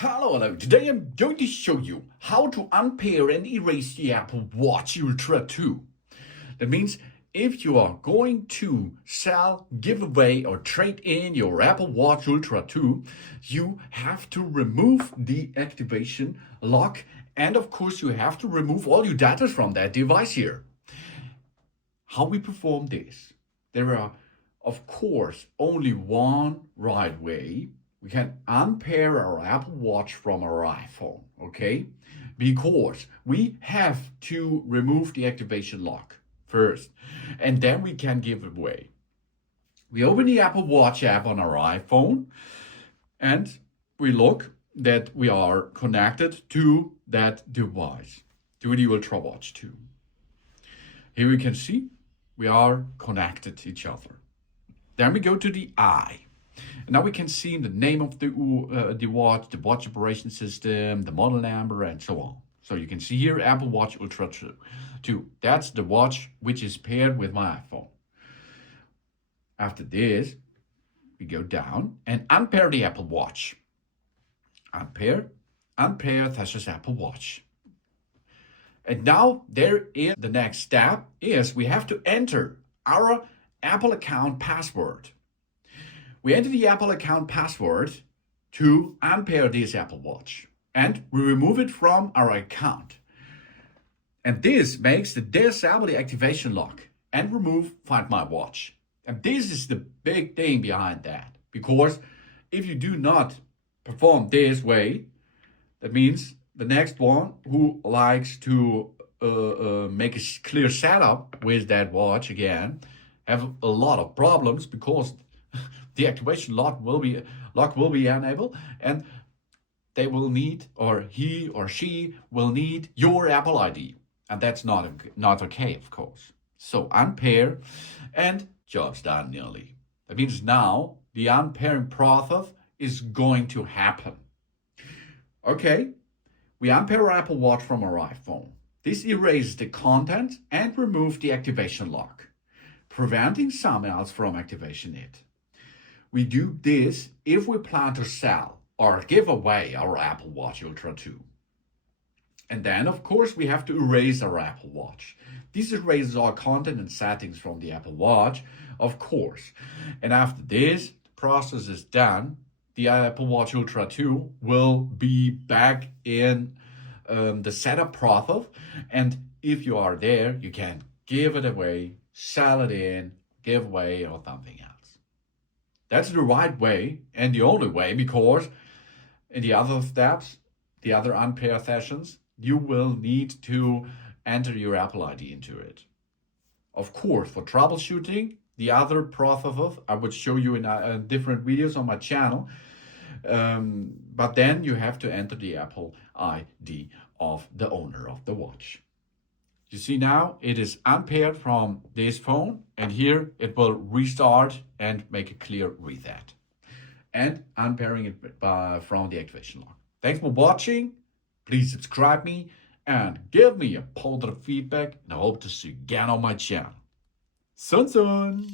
Hello. Today I'm going to show you how to unpair and erase the Apple Watch Ultra 2. That means if you are going to sell, give away, or trade in your Apple Watch Ultra 2, you have to remove the activation lock, and of course you have to remove all your data from that device here. How we perform this? There are, of course, only one right way. We can unpair our Apple Watch from our iPhone, okay? Because we have to remove the activation lock first, and then we can give it away. We open the Apple Watch app on our iPhone, and we look that we are connected to that device, to the Ultra Watch 2. Here we can see we are connected to each other. Then we go to the eye. And now we can see the name of the watch, the watch operation system, the model number, and so on. So you can see here Apple Watch Ultra 2. That's the watch which is paired with my iPhone. After this, we go down and unpair the Apple Watch. Unpair, that's just Apple Watch. And now there is the next step is we have to enter our Apple account password. We enter the Apple account password to unpair this Apple Watch, and we remove it from our account. And this makes the disable the activation lock and remove Find My Watch. And this is the big thing behind that, because if you do not perform this way, that means the next one who likes to make a clear setup with that watch again have a lot of problems, because the activation lock will be enabled, and they will need, or he or she will need, your Apple ID, and that's not okay, of course. So unpair, and job's done nearly. That means now the unpairing process is going to happen. Okay, we unpair our Apple Watch from our iPhone. This erases the content and removes the activation lock, preventing someone else from activating it. We do this if we plan to sell or give away our Apple Watch Ultra 2. And then, of course, we have to erase our Apple Watch. This erases all content and settings from the Apple Watch, of course. And after this process is done, the Apple Watch Ultra 2 will be back in the setup process. And if you are there, you can give it away, sell it in, give away, or something else. That's the right way and the only way, because in the other steps, the other unpair sessions, you will need to enter your Apple ID into it. Of course, for troubleshooting, the other processes I would show you in different videos on my channel. But then you have to enter the Apple ID of the owner of the watch. You see now it is unpaired from this phone, and here it will restart and make a clear reset. And unpairing it from the activation lock. Thanks for watching. Please subscribe me and give me a positive feedback, and I hope to see you again on my channel. Soon.